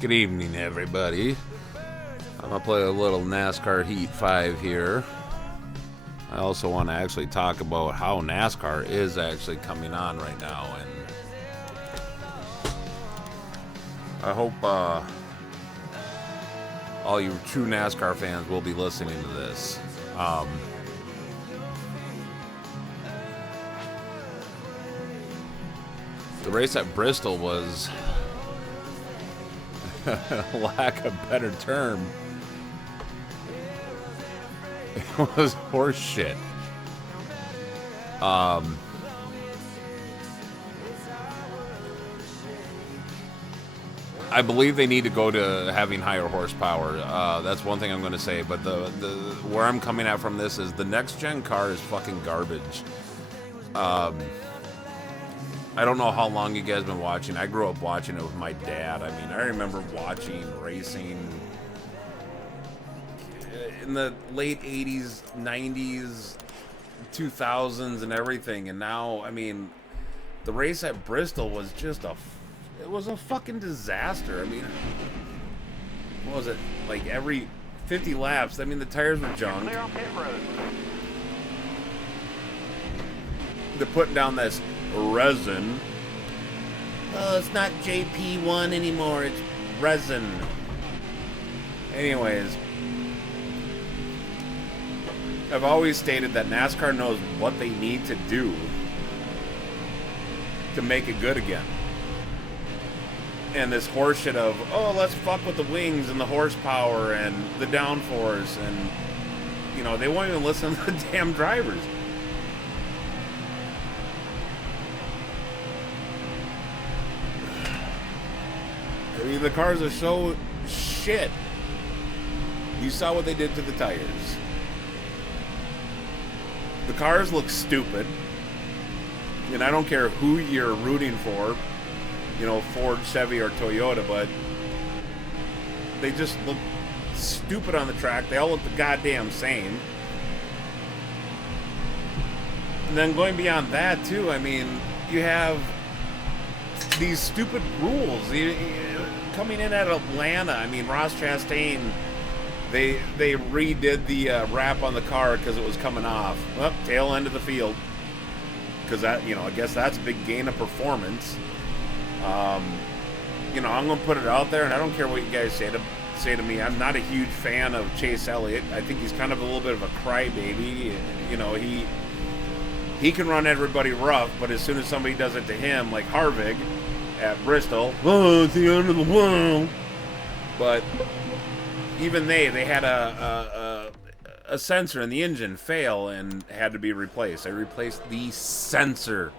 Good evening, everybody. I'm going to play a little NASCAR Heat 5 here. I also want to actually talk about how NASCAR is actually coming on right now. And I hope all you true NASCAR fans will be listening to this. The race at Bristol was, lack of better term, it was horse shit. I believe they need to go to having higher horsepower. That's one thing I'm going to say. But the where I'm coming at from this is the next gen car is fucking garbage. I don't know how long you guys been watching. I grew up watching it with my dad. I mean, I remember watching racing in the late 80s, 90s, 2000s and everything. And now, I mean, the race at Bristol was just it was a fucking disaster. I mean, what was it? Like every 50 laps, I mean, the tires were junk. They're putting down this resin. Oh, it's not JP1 anymore, it's resin. Anyways, I've always stated that NASCAR knows what they need to do to make it good again. And this horseshit of, oh, let's fuck with the wings and the horsepower and the downforce, and, you know, they won't even listen to the damn drivers. I mean, the cars are so shit. You saw what they did to the tires. The cars look stupid. And I don't care who you're rooting for, you know, Ford, Chevy, or Toyota, but they just look stupid on the track. They all look the goddamn same. And then going beyond that, too, I mean, you have these stupid rules. Coming in at Atlanta, I mean, Ross Chastain, they redid the wrap on the car because it was coming off. Well, tail end of the field. Because that, you know, I guess that's a big gain of performance. You know, I'm going to put it out there, and I don't care what you guys say to me. I'm not a huge fan of Chase Elliott. I think he's kind of a little bit of a crybaby. You know, he can run everybody rough, but as soon as somebody does it to him, like Harvick at Bristol, oh, it's the end of the world. But even they had a sensor in the engine fail and had to be replaced. I replaced the sensor,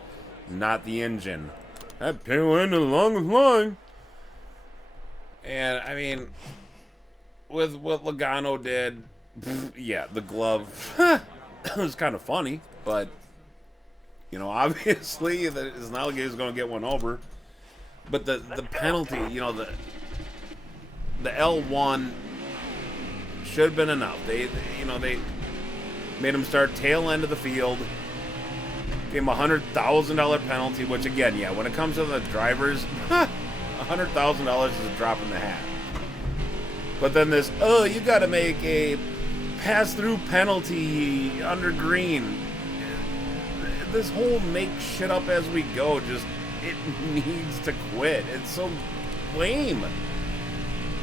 not the engine. That tail end of the longest line. And I mean, with what Logano did, yeah, the glove it was kind of funny, but you know, obviously his alligator's going to get one over. But the penalty, you know, the L1 should have been enough. They made him start tail end of the field. Gave him a $100,000 penalty, which again, yeah, when it comes to the drivers, $100,000 is a drop in the hat. But then this, oh, you got to make a pass-through penalty under green. This whole make shit up as we go, just, it needs to quit. It's so lame.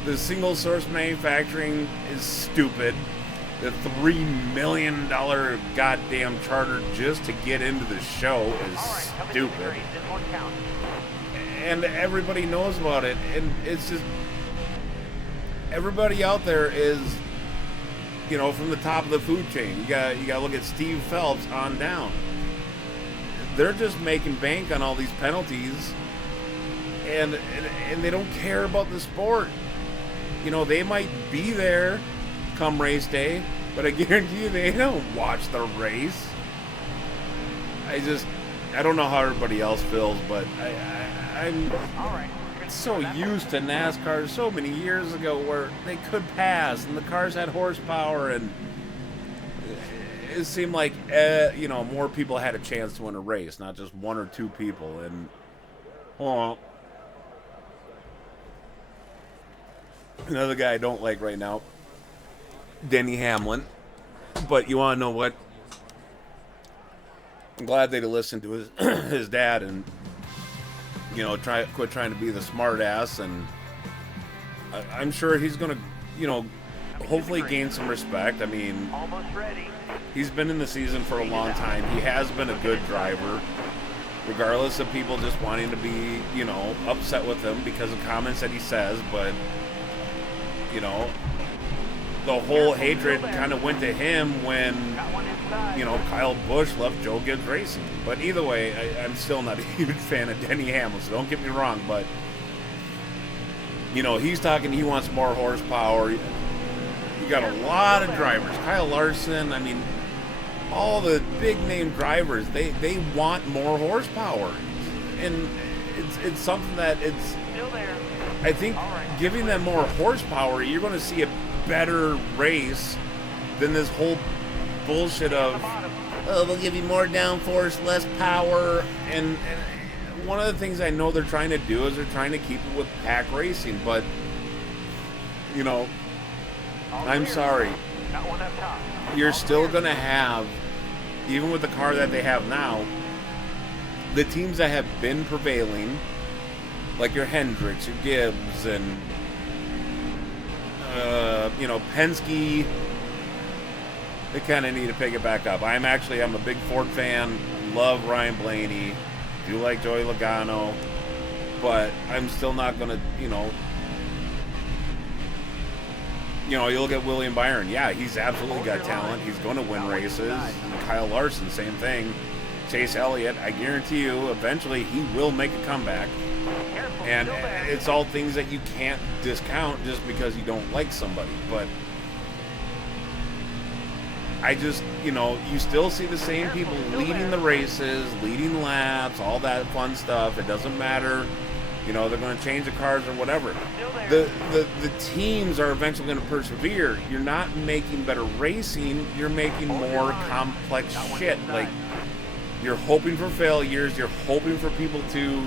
The single source manufacturing is stupid. The $3 million goddamn charter just to get into the show is stupid. And everybody knows about it. And it's just, everybody out there is, you know, from the top of the food chain. You got to look at Steve Phelps on down. They're just making bank on all these penalties, and they don't care about the sport. You know, they might be there come race day, but I guarantee you they don't watch the race. I don't know how everybody else feels, but I'm so used to NASCAR so many years ago where they could pass and the cars had horsepower, and it seemed like you know, more people had a chance to win a race, not just one or two people. And Another guy I don't like right now, Denny Hamlin. But you want to know what? I'm glad they listened to his his dad and quit trying to be the smart ass, and I'm sure he's gonna hopefully gain some respect. I mean, he's been in the season for a long time. He has been a good driver, regardless of people just wanting to be upset with him because of comments that he says. But the whole hatred kind of went to him when Kyle Busch left Joe Gibbs Racing. But either way, I'm still not a huge fan of Denny Hamlin, so don't get me wrong. But he's talking, he wants more horsepower. You got a lot of drivers. Kyle Larson, I mean, all the big name drivers, they want more horsepower. And it's something that I think giving them more horsepower, you're going to see a better race than this whole bullshit of, oh, we'll give you more downforce, less power. And one of the things I know they're trying to do is they're trying to keep it with pack racing. But, I'm sorry. You're still going to have, even with the car that they have now, the teams that have been prevailing, like your Hendricks, your Gibbs, and Penske, they kind of need to pick it back up. I'm a big Ford fan. Love Ryan Blaney. Do like Joey Logano, but I'm still not gonna, you look at William Byron. Yeah, he's absolutely got talent. He's going to win races. Kyle Larson, same thing. Chase Elliott, I guarantee you, eventually he will make a comeback. And it's all things that you can't discount just because you don't like somebody. But I just, you still see the same people leading the races, leading laps, all that fun stuff. It doesn't matter. They're going to change the cars or whatever. The teams are eventually going to persevere. You're not making better racing. You're making more complex shit. Like, you're hoping for failures. You're hoping for people to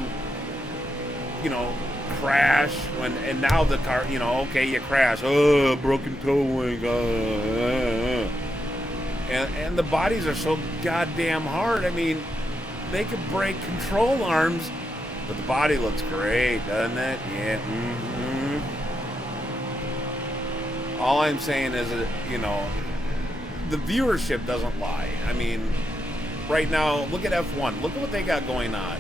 crash and now the car, okay, you crash, broken towing, and the bodies are so goddamn hard. I mean, they could break control arms, but the body looks great, doesn't it? Yeah. Mm-hmm. All I'm saying is that, the viewership doesn't lie. I mean, right now, look at F1. Look at what they got going on.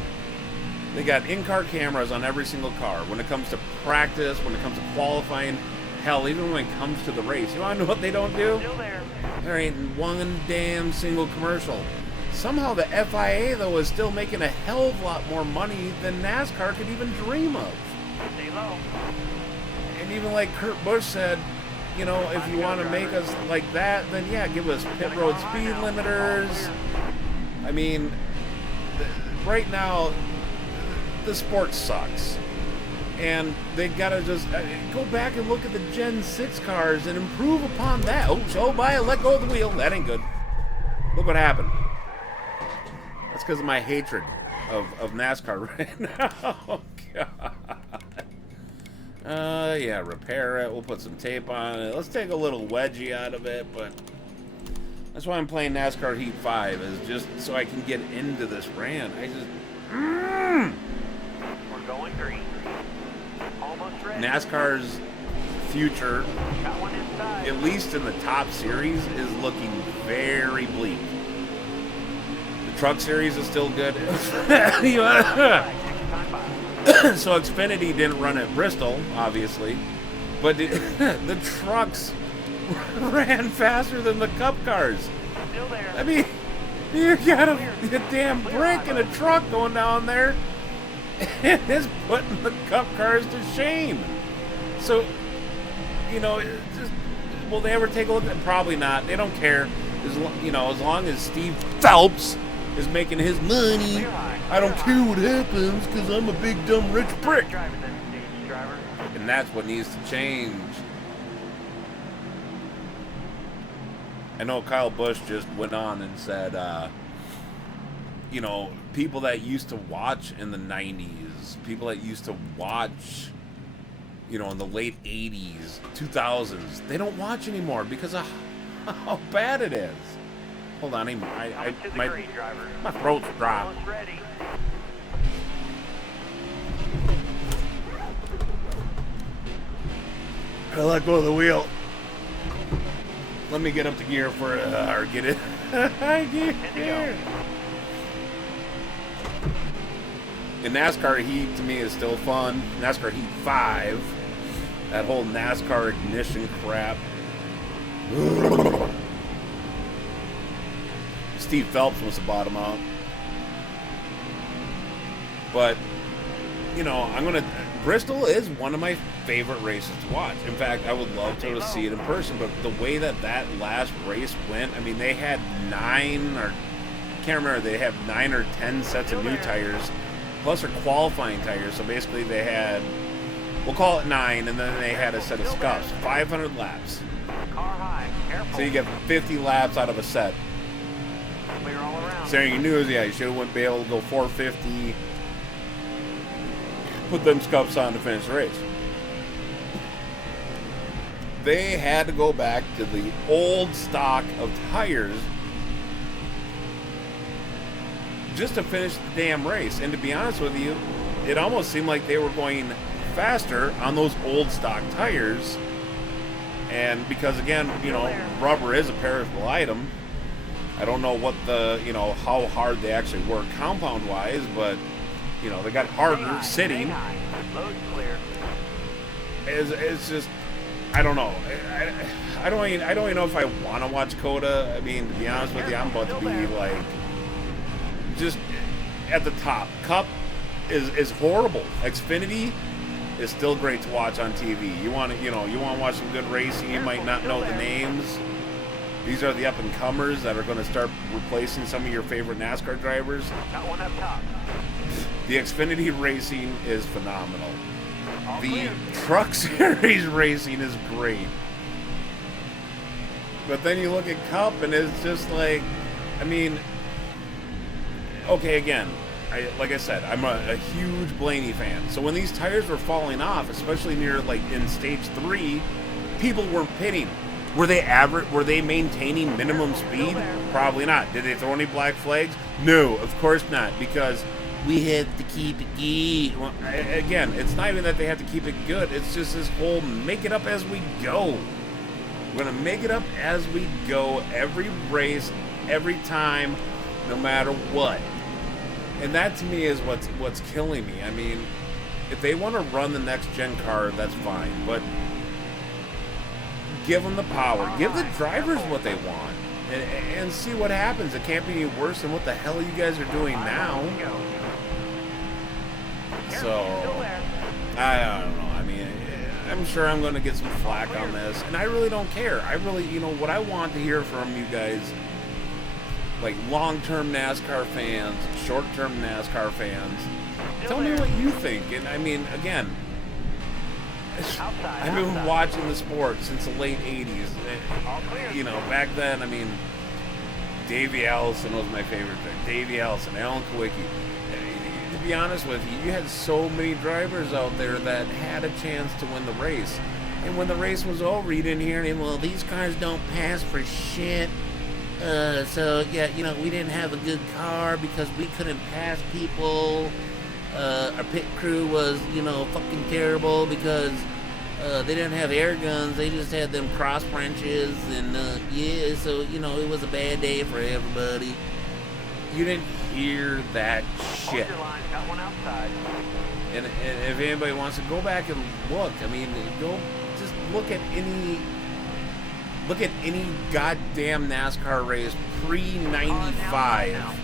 They got in-car cameras on every single car. When it comes to practice, when it comes to qualifying, hell, even when it comes to the race. You want to know what they don't do? There ain't one damn single commercial. Somehow the FIA, though, is still making a hell of a lot more money than NASCAR could even dream of. Stay low. And even like Kurt Busch said, if you want to make us like that, then yeah, give us pit road speed limiters. I mean, right now, the sport sucks, and they gotta just go back and look at the Gen 6 cars and improve upon that. Oh, so by it, let go of the wheel. That ain't good. Look what happened. That's because of my hatred of NASCAR right now. Oh, God. Yeah, repair it. We'll put some tape on it. Let's take a little wedgie out of it, but that's why I'm playing NASCAR Heat 5, is just so I can get into this rant. I just... We're going green. Almost ready. NASCAR's future, at least in the top series, is looking very bleak. The truck series is still good. So Xfinity didn't run at Bristol, obviously, but the trucks ran faster than the Cup cars. I mean, you got a damn brick and a truck going down there, and it's putting the Cup cars to shame. So, will they ever take a look at it? Probably not. They don't care. As long as Steve Phelps is making his money, I don't care what happens because I'm a big dumb rich prick. And that's what needs to change. I know Kyle Busch just went on and said, people that used to watch in the 90s, people that used to watch, you know, in the late 80s, 2000s, they don't watch anymore because of how bad it is. Hold on, my throat's dry. I let go of the wheel. Let me get up to gear for or get it. Gear. In NASCAR Heat, to me, is still fun. NASCAR Heat 5. That whole NASCAR ignition crap. Steve Phelps must have bought him out. But, you know, Bristol is one of my favorite races to watch. In fact, I would love to see it in person, but the way that last race went, I mean, they had 9 or, I can't remember, they have 9 or 10 sets of new tires, plus their qualifying tires. So basically they had, we'll call it 9, and then they had a set of scuffs, 500 laps. So you get 50 laps out of a set. So you knew, yeah, you should have be able to go 450, put them scuffs on to finish the race. They had to go back to the old stock of tires just to finish the damn race. And to be honest with you, it almost seemed like they were going faster on those old stock tires. And because, again, you know, rubber is a perishable item. I don't know what how hard they actually work compound-wise, but, you know, they got harder sitting. It's just, I don't know. I don't even know if I want to watch COTA. I mean, to be honest with you, I'm about to be like just at the top. Cup is horrible. Xfinity is still great to watch on TV. You want to watch some good racing. You might not know the names. These are the up and comers that are going to start replacing some of your favorite NASCAR drivers. Got one up top. The Xfinity racing is phenomenal. The Truck Series racing is great. But then you look at Cup and it's just like, I mean, okay, again, like I said, I'm a huge Blaney fan. So when these tires were falling off, especially near like in stage 3, people were pitting. Were they maintaining minimum speed? Probably not. Did they throw any black flags? No, of course not, because we have to keep it good. Well, again, it's not even that they have to keep it good. It's just this whole make it up as we go. We're going to make it up as we go every race, every time, no matter what. And that to me is what's killing me. I mean, if they want to run the next gen car, that's fine, but give them the power. Give the drivers what they want, and see what happens. It can't be any worse than what the hell you guys are doing now. So, I don't know. I mean, I'm sure I'm going to get some flack on this, and I really don't care. I really, what I want to hear from you guys, like long-term NASCAR fans, short-term NASCAR fans, tell me what you think. And I mean, again, I've been watching the sport since the late 80s. Back then, I mean, Davey Allison was my favorite thing. Davey Allison, Alan Kawicki. To be honest with you, you had so many drivers out there that had a chance to win the race. And when the race was over, you didn't hear any, well, these cars don't pass for shit. So, yeah, we didn't have a good car because we couldn't pass people. Our pit crew was, fucking terrible because they didn't have air guns. They just had them cross wrenches. And, so, it was a bad day for everybody. You didn't hear that shit. And if anybody wants to go back and look, I mean, go just look at any goddamn NASCAR race pre-95.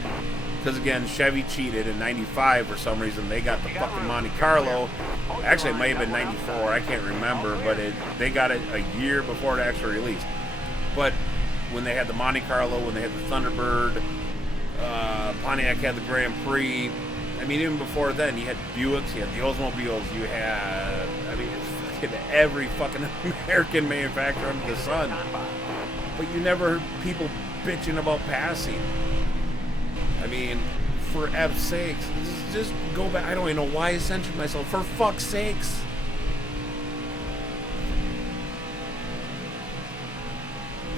Because, again, Chevy cheated in 95 for some reason. They got the fucking Monte Carlo. Actually, it may have been 94. I can't remember. But they got it a year before it actually released. But when they had the Monte Carlo, when they had the Thunderbird, Pontiac had the Grand Prix. I mean, even before then, you had Buicks, you had the Oldsmobiles, you had, every fucking American manufacturer under the sun. But you never heard people bitching about passing. I mean, for F's sakes, just go back. I don't even know why I censored myself. For fuck's sakes.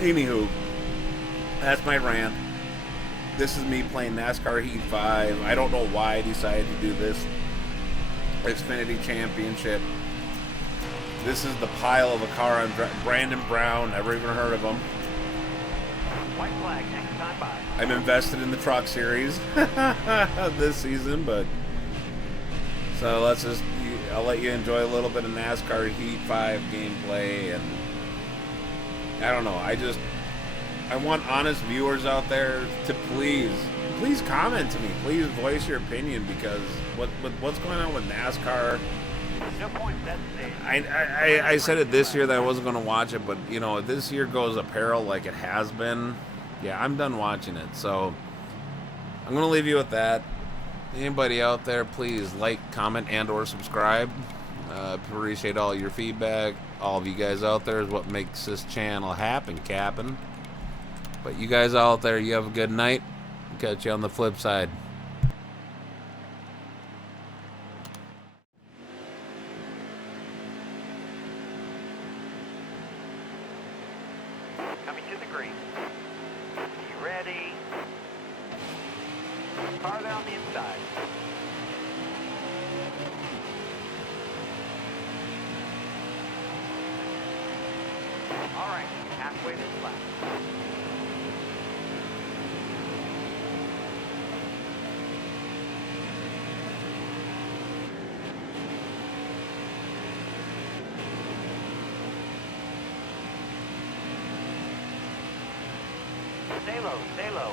Anywho, that's my rant. This is me playing NASCAR Heat 5. I don't know why I decided to do this Xfinity Championship. This is the pile of a car on Brandon Brown. Never even heard of him. White flag, next time by. I'm invested in the truck series this season, but so let's just, I'll let you enjoy a little bit of NASCAR Heat 5 gameplay, and I don't know, I want honest viewers out there to please comment to me. Please voice your opinion, because what's going on with NASCAR? No point that I said it this year that I wasn't going to watch it, but you know, this year goes apparel like it has been. Yeah, I'm done watching it. So I'm going to leave you with that. Anybody out there, please like, comment, and or subscribe. Appreciate all your feedback. All of you guys out there is what makes this channel happen, Cap'n. But you guys out there, you have a good night. Catch you on the flip side. coming to the green. You ready? Car down the inside. All right, halfway this lap. Stay low, stay low.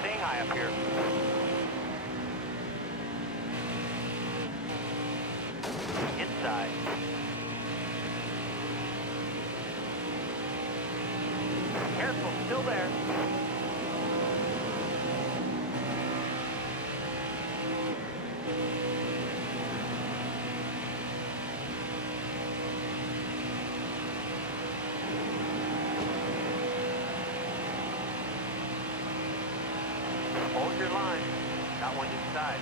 Stay high up here. Inside. Careful, still there. Hold your line. Got one inside.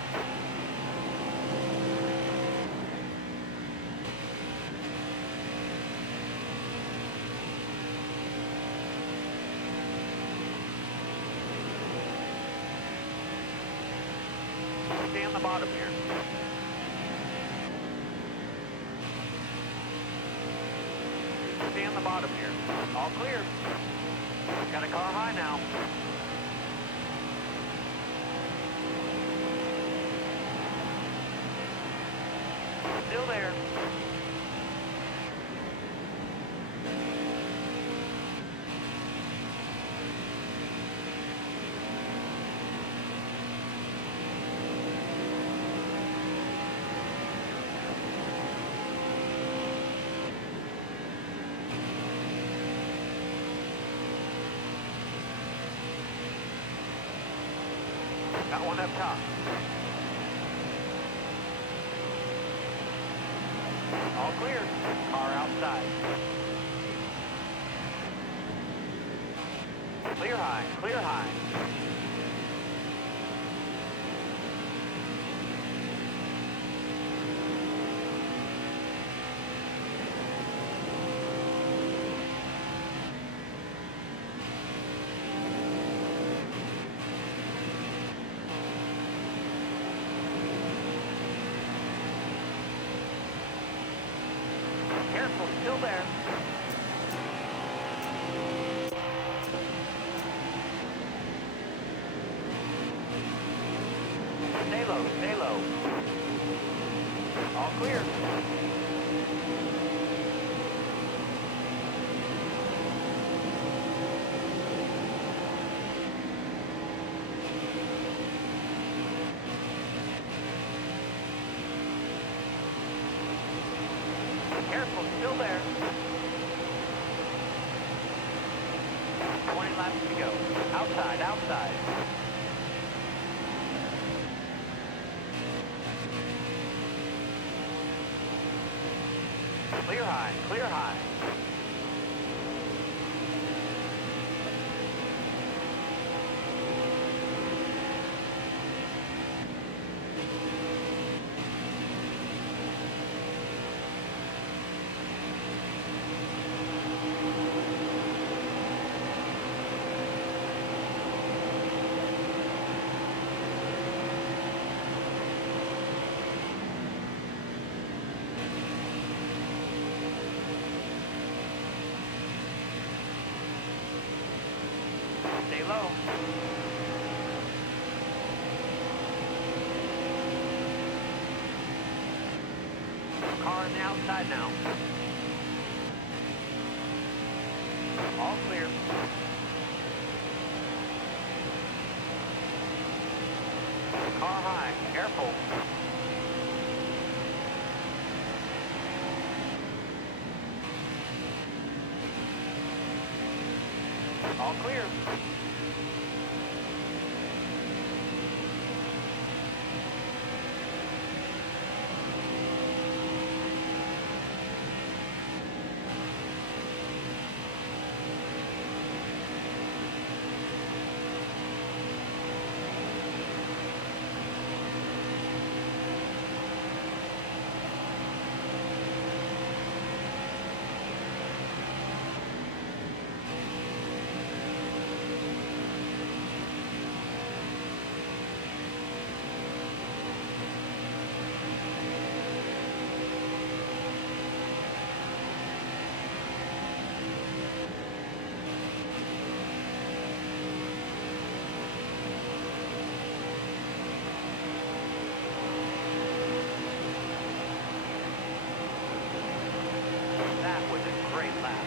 Stay on the bottom here. Stay on the bottom here. All clear. Got a car high now. Still there. Got one up top. All clear. Car outside. Clear high, clear high. Careful, still there. Stay low, stay low. All clear. Careful, still there. 20 laps to go. Outside, outside. Clear high, clear high. Stay low. Car on the outside now. All clear. Car high. Careful. All clear. That was a great lap.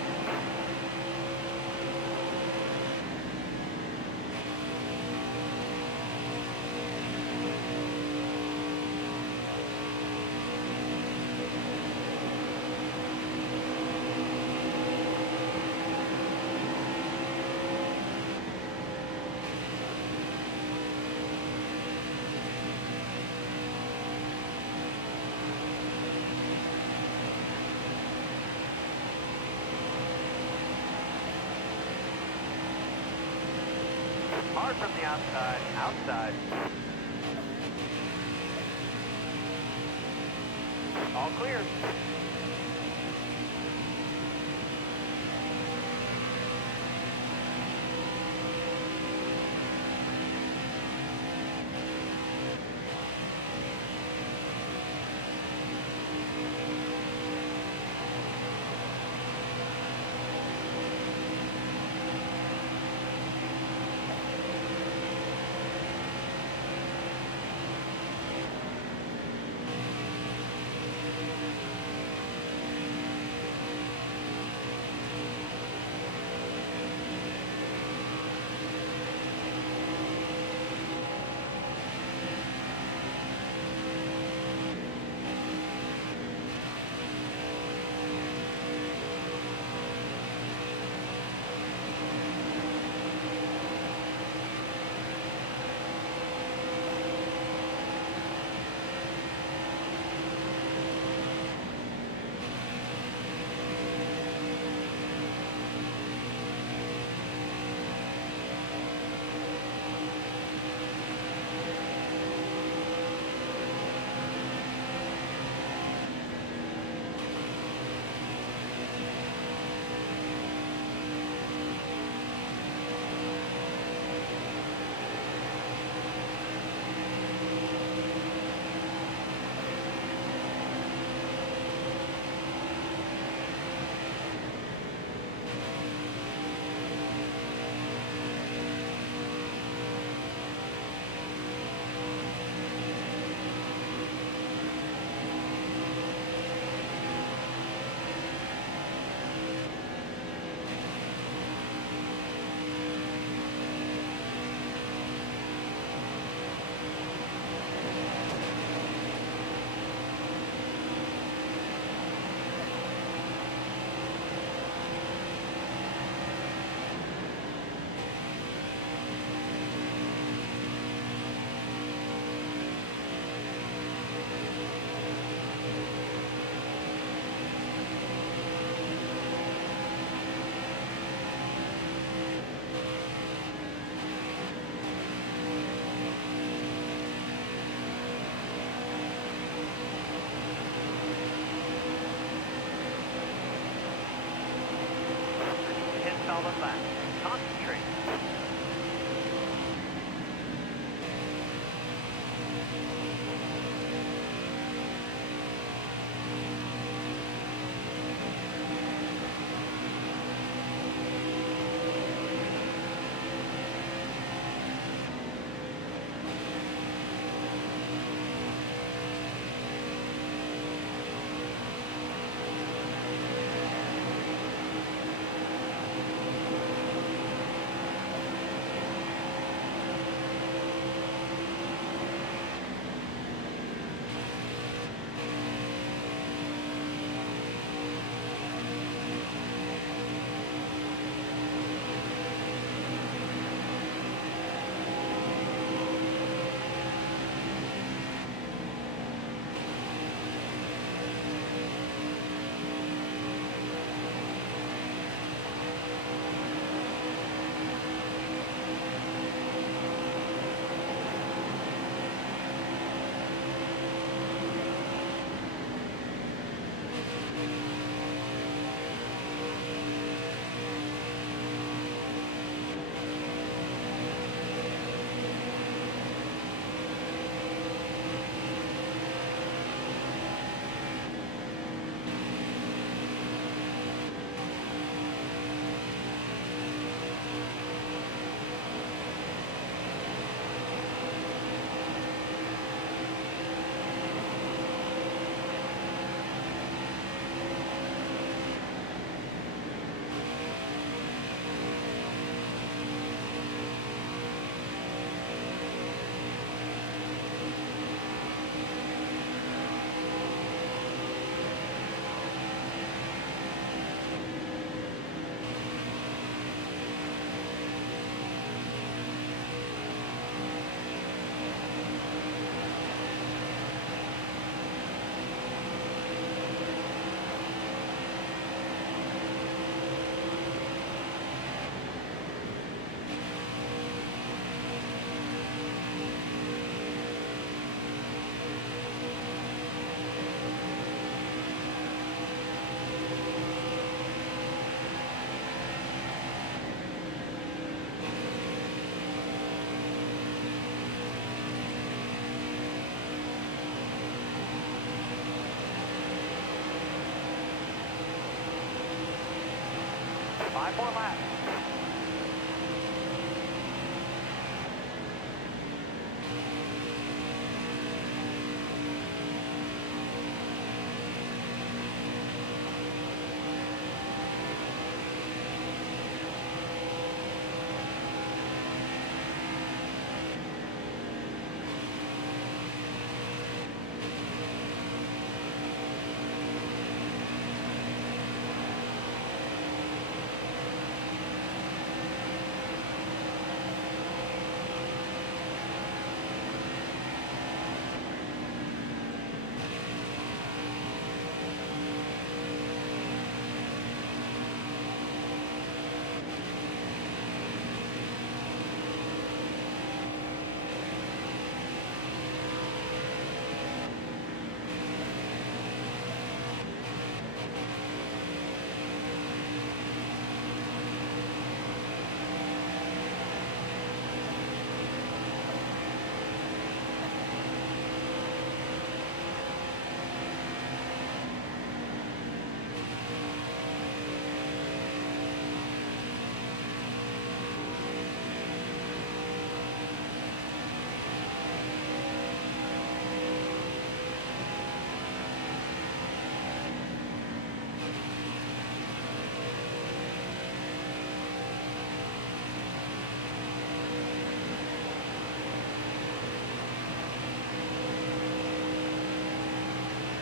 Hard from the outside. Outside. All clear. solid lap. Concentrate. 5 more laps.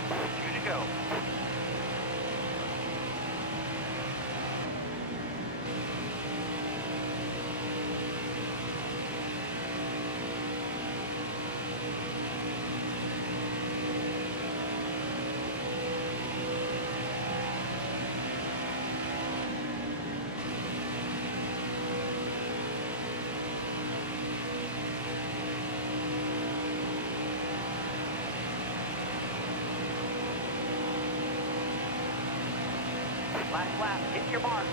Two to go. Last lap, hit your mark.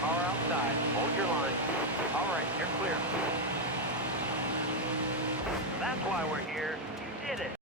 Car outside, hold your line. All right, you're clear. That's why we're here. You did it.